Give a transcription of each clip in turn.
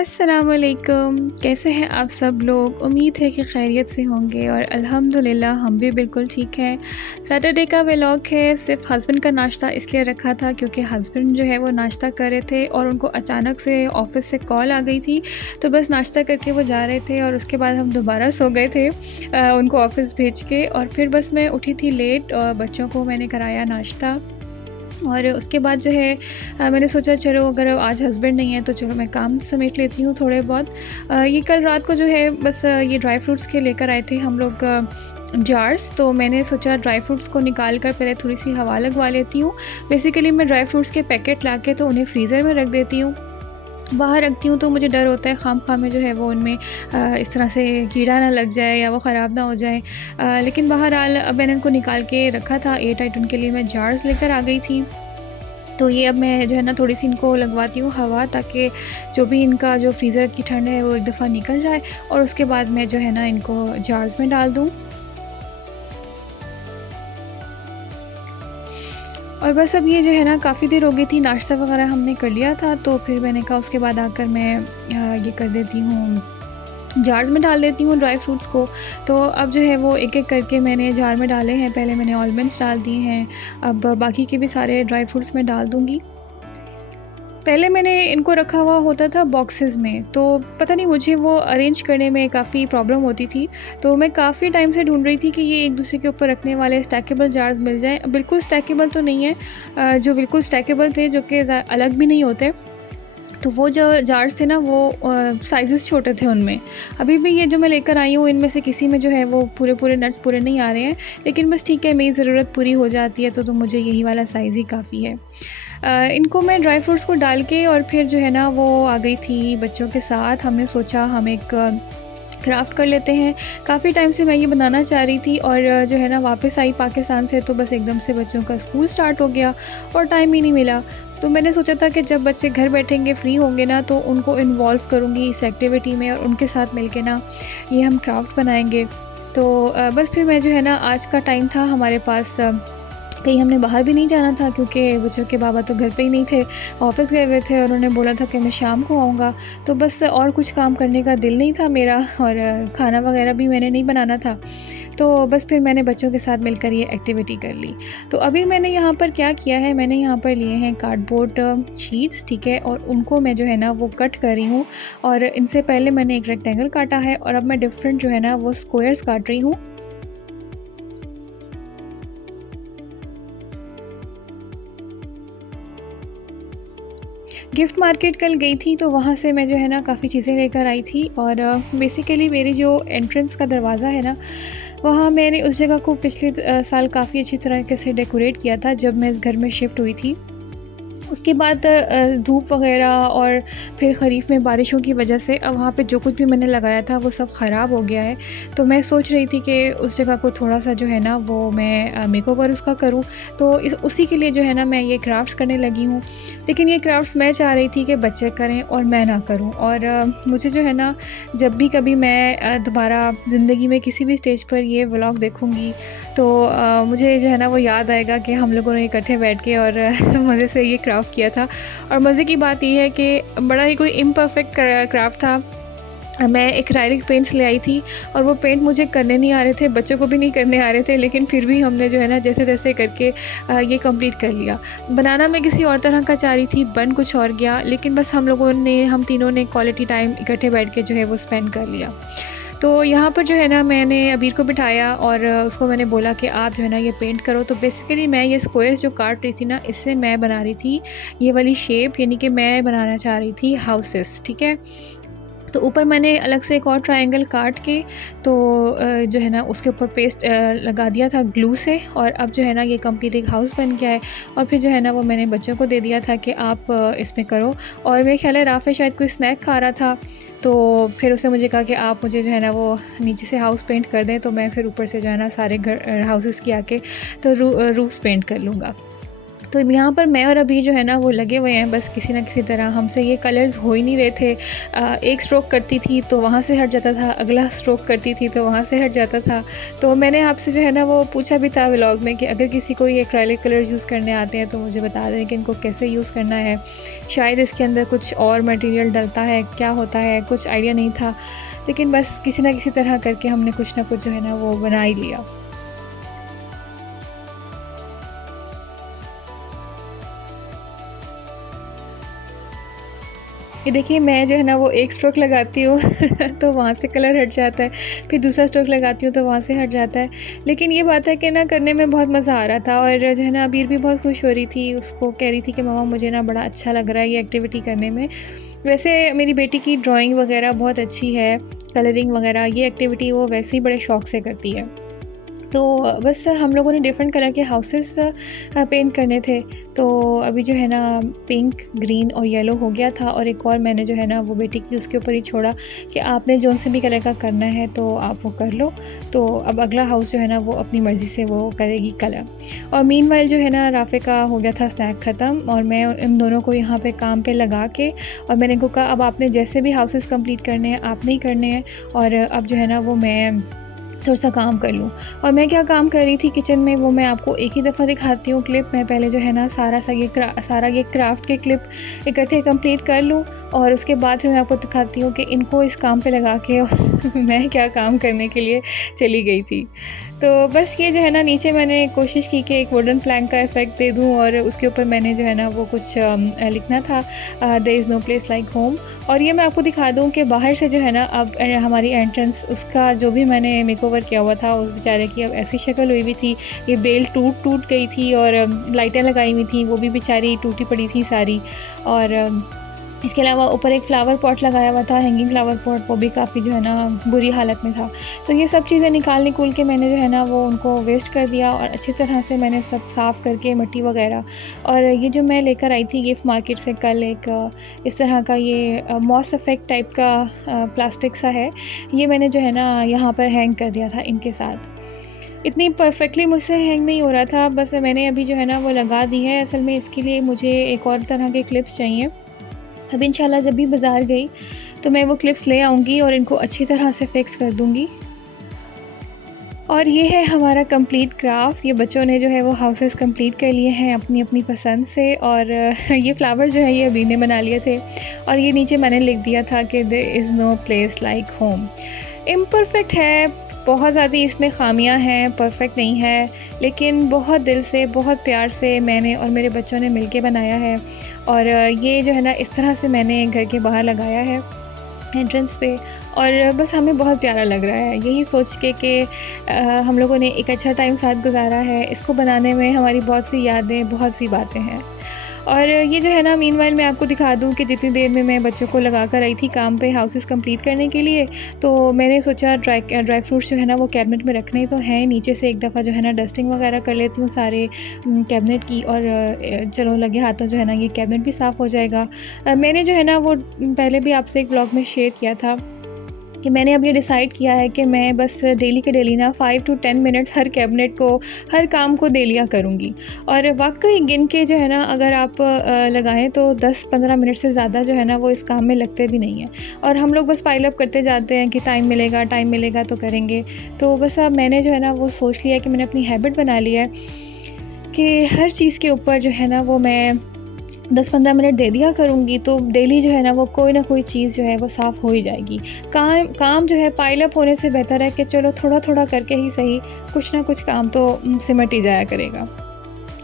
अस्सलामुअलैकुम। कैसे हैं आप सब लोग? उम्मीद है कि खैरियत से होंगे और अल्हम्दुलिल्लाह हम भी बिल्कुल ठीक हैं। सैटरडे का व्लॉग है। सिर्फ हस्बैंड का नाश्ता इसलिए रखा था क्योंकि हस्बैंड जो है वो नाश्ता कर रहे थे और उनको अचानक से ऑफ़िस से कॉल आ गई थी, तो बस नाश्ता करके वो जा रहे थे और उसके बाद हम दोबारा सो गए थे उनको ऑफ़िस भेज के। और फिर बस मैं उठी थी लेट और बच्चों को मैंने कराया नाश्ता। और उसके बाद जो है मैंने सोचा चलो अगर आज हस्बैंड नहीं है तो चलो मैं काम समेट लेती हूँ थोड़े बहुत। ये कल रात को जो है बस ये ड्राई फ्रूट्स के लेकर आए थे हम लोग जार्स, तो मैंने सोचा ड्राई फ्रूट्स को निकाल कर पहले थोड़ी सी हवा लगवा लेती हूँ। बेसिकली मैं ड्राई फ्रूट्स के पैकेट ला के तो उन्हें फ्रीज़र में रख देती हूँ, बाहर रखती हूँ तो मुझे डर होता है खाम-खा में जो है वो उनमें इस तरह से कीड़ा ना लग जाए या वो ख़राब ना हो जाए। लेकिन बहरहाल अब मैंने इनको निकाल के रखा था एयर टाइट, उनके लिए मैं जार्स लेकर आ गई थी। तो ये अब मैं जो है ना थोड़ी-सी इनको लगवाती हूँ हवा, ताकि जो भी इनका जो फ्रीज़र की ठंड है वो एक दफ़ा निकल जाए और उसके बाद मैं जो है ना इनको जार्स में डाल दूँ। और बस अब ये जो है ना काफ़ी देर हो गई थी, नाश्ता वग़ैरह हमने कर लिया था, तो फिर मैंने कहा उसके बाद आकर मैं ये कर देती हूँ, जार्स में डाल देती हूँ ड्राई फ्रूट्स को। तो अब जो है वो एक-एक करके मैंने जार में डाले हैं। पहले मैंने आलमंड्स डाल दिए हैं, अब बाकी के भी सारे ड्राई फ्रूट्स मैं डाल दूँगी। पहले मैंने इनको रखा हुआ होता था बॉक्सेस में, तो पता नहीं मुझे वो अरेंज करने में काफ़ी प्रॉब्लम होती थी। तो मैं काफ़ी टाइम से ढूँढ रही थी कि ये एक दूसरे के ऊपर रखने वाले स्टैकेबल जार्स मिल जाएँ। बिल्कुल स्टैकेबल तो नहीं है, जो बिल्कुल स्टैकेबल थे जो कि अलग भी नहीं होते, तो वो जो जार्स थे ना वो साइज़ेस छोटे थे उनमें। अभी भी ये जो मैं लेकर आई हूँ इनमें से किसी में जो है वो पूरे नट्स पूरे नहीं आ रहे हैं, लेकिन बस ठीक है, मेरी ज़रूरत पूरी हो जाती है तो मुझे यही वाला साइज़ ही काफ़ी है। इनको मैं ड्राई फ्रूट्स को डाल के और फिर जो है ना वो आ गई थी बच्चों के साथ। हमने सोचा हम एक क्राफ़्ट कर लेते हैं। काफ़ी टाइम से मैं ये बनाना चाह रही थी और जो है ना वापस आई पाकिस्तान से तो बस एकदम से बच्चों का स्कूल स्टार्ट हो गया और टाइम ही नहीं मिला। तो मैंने सोचा था कि जब बच्चे घर बैठेंगे, फ्री होंगे ना, तो उनको इन्वॉल्व करूँगी इस एक्टिविटी में और उनके साथ मिलके ना ये हम क्राफ़्ट बनाएँगे। तो बस फिर मैं जो है ना आज का टाइम था हमारे पास, कहीं हमने बाहर भी नहीं जाना था क्योंकि बच्चों के बाबा तो घर पे ही नहीं थे, ऑफ़िस गए हुए थे और उन्होंने बोला था कि मैं शाम को आऊँगा। तो बस और कुछ काम करने का दिल नहीं था मेरा और खाना वग़ैरह भी मैंने नहीं बनाना था। तो बस फिर मैंने बच्चों के साथ मिलकर ये एक्टिविटी कर ली। तो अभी मैंने यहाँ पर क्या किया है, मैंने यहाँ पर लिए हैं कार्डबोर्ड शीट्स, ठीक है, और उनको मैं जो है ना वो कट कर रही हूँ। और इनसे पहले मैंने एक रेक्टेंगल काटा है और अब मैं डिफरेंट जो है ना वो स्क्वायर्स काट रही हूँ। गिफ्ट मार्केट कल गई थी तो वहाँ से मैं जो है ना काफ़ी चीज़ें लेकर आई थी और बेसिकली मेरी जो एंट्रेंस का दरवाज़ा है ना, वहाँ मैंने उस जगह को पिछले साल काफ़ी अच्छी तरीके से डेकोरेट किया था जब मैं इस घर में शिफ्ट हुई थी। उसके बाद धूप वग़ैरह और फिर ख़रीफ़ में बारिशों की वजह से अब वहाँ पे जो कुछ भी मैंने लगाया था वो सब ख़राब हो गया है। तो मैं सोच रही थी कि उस जगह को थोड़ा-सा जो है ना वो मैं मेकओवर उसका करूँ। तो उसी के लिए जो है ना मैं ये क्राफ़्ट्स करने लगी हूँ। लेकिन ये क्राफ़्ट्स मैं चाह रही थी कि बच्चे करें और मैं ना करूँ। और मुझे जो है ना जब भी कभी मैं दोबारा ज़िंदगी में किसी भी स्टेज पर ये व्लॉग देखूँगी तो मुझे जो है ना वो याद आएगा कि हम लोगों ने इकट्ठे बैठ के और मज़े से ये क्राफ़्ट किया था। और मज़े की बात ये है कि बड़ा ही कोई इम्परफेक्ट क्राफ़्ट था। मैं एक्रेलिक पेंट्स ले आई थी और वो पेंट मुझे करने नहीं आ रहे थे, बच्चों को भी नहीं करने आ रहे थे, लेकिन फिर भी हमने जो है ना जैसे-तैसे करके ये कंप्लीट कर लिया। बनाना मैं किसी और तरह का चाह रही थी, बन कुछ और गया, लेकिन बस हम तीनों ने क्वालिटी टाइम इकट्ठे बैठ के जो है वो स्पेंड कर लिया। तो यहाँ पर जो है ना मैंने अबीर को बिठाया और उसको मैंने बोला कि आप जो है ना ये पेंट करो। तो बेसिकली मैं ये स्क्वायर्स जो काट रही थी ना, इससे मैं बना रही थी ये वाली शेप, यानी कि मैं बनाना चाह रही थी हाउसेस, ठीक है। तो ऊपर मैंने अलग से एक और ट्रायंगल काट के तो जो है ना उसके ऊपर पेस्ट लगा दिया था ग्लू से, और अब जो है ना ये कंप्लीट एक हाउस बन गया है। और फिर जो है ना वो मैंने बच्चों को दे दिया था कि आप इसमें करो। और मेरे ख्याल है राफ़े शायद कोई स्नैक खा रहा था, तो फिर उसने मुझे कहा कि आप मुझे जो है ना वो नीचे से हाउस पेंट कर दें, तो मैं फिर ऊपर से जो है ना सारे घर हाउसेस की आके तो रूफ़्स पेंट कर लूँगा। तो यहाँ पर मैं और अबीर जो है ना वो लगे हुए हैं, बस किसी न किसी तरह हमसे ये कलर्स हो ही नहीं रहे थे। एक स्ट्रोक करती थी तो वहाँ से हट जाता था, अगला स्ट्रोक करती थी तो वहाँ से हट जाता था। तो मैंने आपसे जो है ना वो पूछा भी था व्लॉग में कि अगर किसी को ये एक्रेलिक कलर यूज़ करने आते हैं तो मुझे बता दें कि इनको कैसे यूज़ करना है। शायद इसके अंदर कुछ और मटेरियल डलता है, क्या होता है, कुछ आइडिया नहीं था, लेकिन बस किसी न किसी तरह करके हमने कुछ ना कुछ जो है ना वो बना ही लिया। ये देखिए मैं जो है ना वो एक स्ट्रोक लगाती हूँ तो वहाँ से कलर हट जाता है, फिर दूसरा स्ट्रोक लगाती हूँ तो वहाँ से हट जाता है। लेकिन ये बात है कि ना करने में बहुत मज़ा आ रहा था और जो है ना अबीर भी बहुत खुश हो रही थी, उसको कह रही थी कि मम्मा मुझे ना बड़ा अच्छा लग रहा है ये एक्टिविटी करने में। वैसे मेरी बेटी की ड्राइंग वगैरह बहुत अच्छी है, कलरिंग वगैरह ये एक्टिविटी वो वैसे ही बड़े शौक़ से करती है। तो बस हम लोगों ने डिफरेंट कलर के हाउसेस पेंट करने थे। तो अभी जो है ना पिंक, ग्रीन और येलो हो गया था और एक और मैंने जो है ना वो बेटी की उसके ऊपर ही छोड़ा कि आपने जो से भी कलर का करना है तो आप वो कर लो। तो अब अगला हाउस जो है ना वो अपनी मर्ज़ी से वो करेगी कलर। और मीनवाइल जो है ना राफ़े का हो गया था स्नैक ख़त्म और मैं इन दोनों को यहाँ पे काम पे लगा के और मैंने इनको कहा अब आपने जैसे भी हाउसेस कंप्लीट करने हैं आपने ही करने हैं और अब जो है ना वो मैं थोड़ा सा काम कर लूँ। और मैं क्या काम कर रही थी किचन में वो मैं आपको एक ही दफ़ा दिखाती हूँ क्लिप। मैं पहले जो है ना सारा ये क्राफ्ट के क्लिप इकट्ठे कंप्लीट कर लूँ और उसके बाद फिर मैं आपको दिखाती हूँ कि इनको इस काम पे लगा के और मैं क्या काम करने के लिए चली गई थी। तो बस ये जो है ना नीचे मैंने कोशिश की कि एक वुडन प्लैंक का इफ़ेक्ट दे दूँ और उसके ऊपर मैंने जो है ना वो कुछ लिखना था there is no place like home. और ये मैं आपको दिखा दूँ कि बाहर से जो है ना अब हमारी एंट्रेंस उसका जो भी मैंने मेकओवर किया हुआ था उस बेचारे की अब ऐसी शक्ल हुई हुई थी, ये बेल टूट गई थी और लाइटें लगाई हुई थी वो भी बेचारी टूटी पड़ी थी सारी। और इसके अलावा ऊपर एक फ़्लावर पॉट लगाया हुआ था, हैंगिंग फ़्लावर पॉट, वो भी काफ़ी जो है ना बुरी हालत में था। तो ये सब चीज़ें निकाल के मैंने जो है ना वो उनको वेस्ट कर दिया और अच्छी तरह से मैंने सब साफ़ करके मिट्टी वगैरह। और ये जो मैं लेकर आई थी गिफ्ट मार्केट से कल एक इस तरह का ये मॉस इफ़ेक्ट टाइप का प्लास्टिक सा है, ये मैंने जो है ना यहाँ पर हैंग कर दिया था इनके साथ। इतनी परफेक्टली मुझसे हैंग नहीं हो रहा था, बस मैंने अभी जो है ना वो लगा दी है। असल में इसके लिए मुझे एक और तरह के क्लिप्स चाहिए। अब इंशाल्लाह जब भी बाज़ार गई तो मैं वो क्लिप्स ले आऊँगी और इनको अच्छी तरह से फिक्स कर दूँगी। और ये है हमारा कंप्लीट क्राफ्ट। ये बच्चों ने जो है वो हाउसेस कंप्लीट कर लिए हैं अपनी अपनी पसंद से। और ये फ्लावर जो है ये अभी ने बना लिए थे और ये नीचे मैंने लिख दिया था कि there is no place like home. Imperfect है, बहुत ज़्यादा इसमें ख़ामियाँ हैं, परफेक्ट नहीं है, लेकिन बहुत दिल से बहुत प्यार से मैंने और मेरे बच्चों ने मिलके बनाया है। और ये जो है ना इस तरह से मैंने घर के बाहर लगाया है एंट्रेंस पे और बस हमें बहुत प्यारा लग रहा है यही सोच के कि हम लोगों ने एक अच्छा टाइम साथ गुजारा है। इसको बनाने में हमारी बहुत सी यादें, बहुत सी बातें हैं। और ये जो है ना मीनवाइल मैं आपको दिखा दूँ कि जितनी देर में मैं बच्चों को लगा कर आई थी काम पे हाउसेस कंप्लीट करने के लिए, तो मैंने सोचा ड्राई फ्रूट्स जो है ना वो कैबिनेट में रखने तो हैं, नीचे से एक दफ़ा जो है ना डस्टिंग वगैरह कर लेती हूँ सारे कैबिनेट की और चलो लगे हाथों जो है ना ये कैबिनेट भी साफ़ हो जाएगा। मैंने जो है ना वो पहले भी आपसे एक ब्लॉग में शेयर किया था कि मैंने अब ये डिसाइड किया है कि मैं बस डेली के डेली ना 5 to 10 मिनट्स हर कैबिनेट को, हर काम को दे लिया करूँगी। और वाकई गिन के जो है ना अगर आप लगाएं तो 10-15 मिनट से ज़्यादा जो है ना वो इस काम में लगते भी नहीं हैं और हम लोग बस पाइल अप करते जाते हैं कि टाइम मिलेगा तो करेंगे। तो बस अब मैंने जो है ना वो सोच लिया कि मैंने अपनी हैबिट बना लिया है कि हर चीज़ के ऊपर जो है ना वो मैं 10-15 मिनट दे दिया करूँगी, तो डेली जो है ना वो कोई ना कोई चीज़ जो है वो साफ़ हो ही जाएगी। काम जो है पाइल अप होने से बेहतर है कि चलो थोड़ा करके ही सही कुछ ना कुछ काम तो सिमट ही जाया करेगा।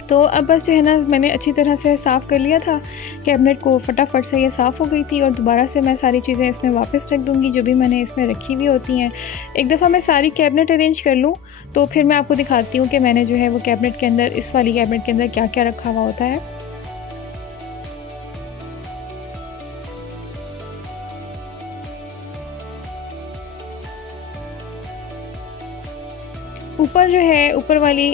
तो अब बस जो है ना मैंने अच्छी तरह से साफ़ कर लिया था कैबिनेट को, फटाफट से ये साफ़ हो गई थी और दोबारा से मैं सारी चीज़ें इसमें वापस रख दूँगी जो भी मैंने इसमें रखी हुई होती हैं। एक दफ़ा मैं सारी कैबिनेट अरेंज कर लूँ तो फिर मैं आपको दिखाती हूँ कि मैंने जो है वो कैबिनेट के अंदर, इस वाली कैबिनेट के अंदर क्या क्या रखा हुआ होता है। ऊपर जो है ऊपर वाली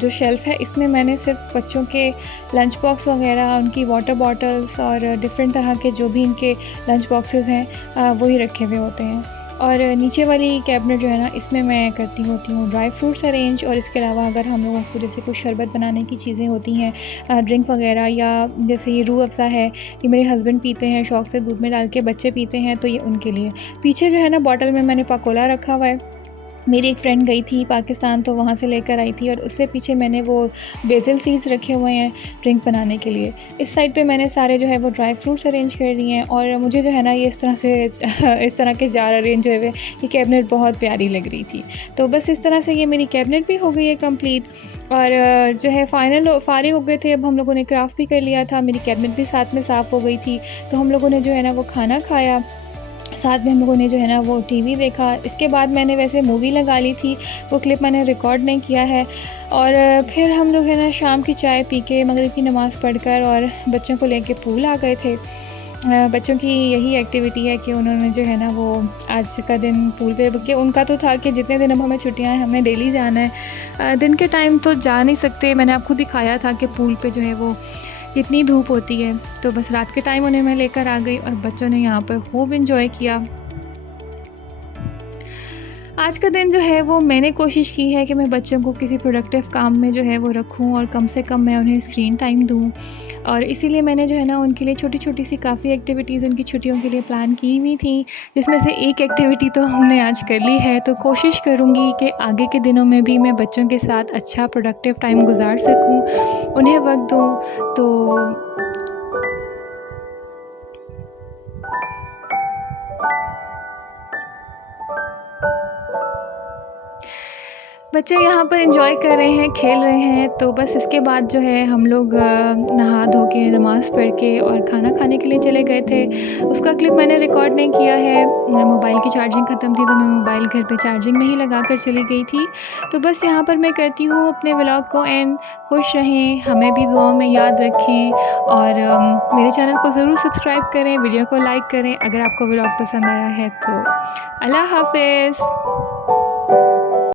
जो शेल्फ़ है इसमें मैंने सिर्फ बच्चों के लंच बॉक्स वगैरह, उनकी वाटर बॉटल्स और डिफरेंट तरह के जो भी इनके लंच बॉक्सेस हैं वही रखे हुए होते हैं। और नीचे वाली कैबिनेट जो है ना, इसमें मैं करती होती हूँ ड्राई फ्रूट्स अरेंज। और इसके अलावा अगर हम लोगों को जैसे कुछ शरबत बनाने की चीज़ें होती हैं, ड्रिंक वगैरह, या जैसे ये रूह अफ़ज़ा है, ये मेरे हस्बैंड पीते हैं शौक़ से, दूध में डाल के, बच्चे पीते हैं, तो ये उनके लिए। पीछे जो है ना बॉटल में मैंने पाकोला रखा हुआ है। मेरी एक फ्रेंड गई थी पाकिस्तान, तो वहाँ से लेकर आई थी, और उससे पीछे मैंने वो बेसिल सीड्स रखे हुए हैं ड्रिंक बनाने के लिए। इस साइड पे मैंने सारे जो है वो ड्राई फ्रूट्स अरेंज कर दिए हैं। और मुझे जो है ना ये इस तरह से इस तरह के जार अरेंज हुए हुए, ये कैबिनेट बहुत प्यारी लग रही थी। तो बस इस तरह से ये मेरी कैबिनेट भी हो गई है कंप्लीट। और जो है फ़ाइनल फ़ारिग हो गए थे। अब हम लोगों ने क्राफ़्ट भी कर लिया था, मेरी कैबिनेट भी साथ में साफ़ हो गई थी। तो हम लोगों ने जो है ना वो खाना खाया, साथ में हम लोगों ने जो है ना वो टीवी देखा। इसके बाद मैंने वैसे मूवी लगा ली थी, वो क्लिप मैंने रिकॉर्ड नहीं किया है। और फिर हम लोग है ना शाम की चाय पी के, मगरिब की नमाज़ पढ़कर, और बच्चों को लेके पूल आ गए थे। बच्चों की यही एक्टिविटी है कि उन्होंने जो है ना वो आज का दिन पूल पे, बल्कि उनका तो था कि जितने दिन अब हमें छुट्टियाँ हैं हमें डेली जाना है। दिन के टाइम तो जा नहीं सकते, मैंने आपको दिखाया था कि पूल पे जो है वो कितनी धूप होती है। तो बस रात के टाइम उन्हें मैं लेकर आ गई, और बच्चों ने यहाँ पर खूब एंजॉय किया। आज का दिन जो है वो मैंने कोशिश की है कि मैं बच्चों को किसी प्रोडक्टिव काम में जो है वो रखूं, और कम से कम मैं उन्हें स्क्रीन टाइम दूं। और इसीलिए मैंने जो है ना उनके लिए छोटी छोटी सी काफ़ी एक्टिविटीज़ उनकी छुट्टियों के लिए प्लान की हुई थी, जिसमें से एक एक्टिविटी तो हमने आज कर ली है। तो कोशिश करूँगी कि आगे के दिनों में भी मैं बच्चों के साथ अच्छा प्रोडक्टिव टाइम गुजार सकूँ, उन्हें वक्त दूँ। तो बच्चे यहाँ पर एंजॉय कर रहे हैं, खेल रहे हैं। तो बस इसके बाद जो है हम लोग नहा धो के, नमाज़ पढ़ के, और खाना खाने के लिए चले गए थे। उसका क्लिप मैंने रिकॉर्ड नहीं किया है, मोबाइल की चार्जिंग ख़त्म थी, तो मैं मोबाइल घर पे चार्जिंग में ही लगा कर चली गई थी। तो बस यहाँ पर मैं करती हूँ अपने व्लॉग को एंड। खुश रहें, हमें भी दुआओं में याद रखें, और मेरे चैनल को ज़रूर सब्सक्राइब करें, वीडियो को लाइक करें अगर आपको व्लॉग पसंद आया है तो। अल्लाह हाफ़िज़।